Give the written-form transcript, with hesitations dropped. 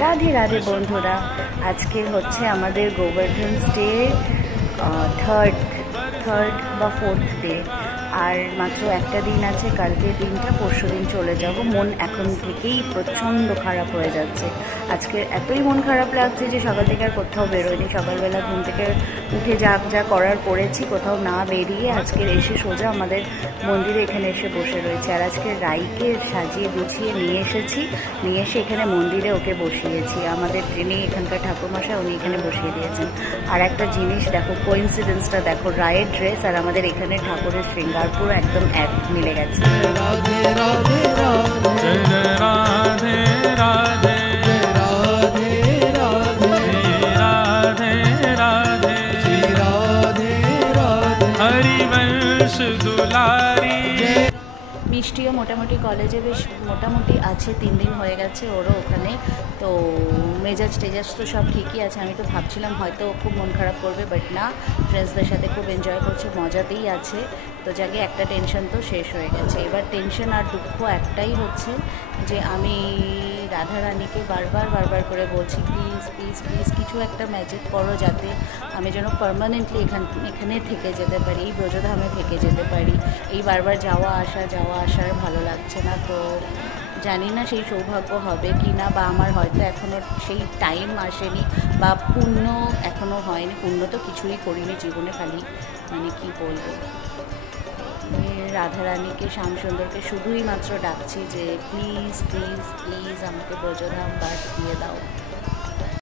রাধে রাধে বন্ধুরা, আজকে হচ্ছে আমাদের গোবর্ধন ডে, থার্ড বা ফোর্থ ডে। আর মাত্র একটা দিন আছে, কালকের দিনটা, পরশু দিন চলে যাব। মন এখন থেকেই প্রচণ্ড খারাপ হয়ে যাচ্ছে। আজকে এতই মন খারাপ লাগছে যে সকাল থেকে আর কোথাও বেরোয়নি। সকালবেলা ঘুম থেকে উঠে যা করার করেছি, কোথাও না বেরিয়ে আজকের এসে সোজা আমাদের মন্দিরে এখানে এসে বসে রয়েছে। আর আজকে রাইকে সাজিয়ে গুছিয়ে নিয়ে এসে এখানে মন্দিরে ওকে বসিয়েছি। আমাদের যিনি এখানকার ঠাকুরমশাই, উনি এখানে বসিয়ে দিয়েছেন। আর একটা জিনিস দেখো, কোইন্সিডেন্সটা দেখো, রায়ের ড্রেস আর আমাদের এখানে ঠাকুরের শৃঙ্গার পুরো একদম এক মিলে গেছে। রাধে রাধে রাধে রাধে রাধে রাধে রাধে রাধে শ্রী রাধে রাধে হরিবংশ দুলারি। মিষ্টিও মোটামুটি কলেজে বেশ মোটামুটি আছে, 3 দিন হয়ে গেছে ওরও ওখানে। তো মেজাজ টেজাজ তো সব ঠিকই আছে। আমি তো ভাবছিলাম হয়তো খুব মন খারাপ করবে, বাট না, ফ্রেন্ডসদের সাথে খুব এনজয় করছে, মজাতেই আছে। তো যাকে একটা টেনশন তো শেষ হয়ে গেছে। এবার টেনশন আর দুঃখ একটাই হচ্ছে যে আমি রাধারানীকে বারবার করে বলছি, প্লিজ প্লিজ প্লিজ কিছু একটা ম্যাজিক করো, যাতে আমি যেন পার্মানেন্টলি এখানে থেকে যেতে পারি, এই ব্রজধামে থেকে যেতে পারি। এই বারবার যাওয়া আসার ভালো লাগছে না। তো জানি না সেই সৌভাগ্য হবে কি না, বা আমার হয়তো এখনও সেই টাইম আসেনি, বা পুণ্য এখনও হয়নি। পুণ্য তো কিছুই করিনি জীবনে, খালি মানে কি বলবো, রাধারানীকে, শ্যামসুন্দরকে শুধুই মাত্র ডাকছি যে প্লিজ প্লিজ প্লিজ আমাকে ব্রজধাম বাস দিয়ে দাও।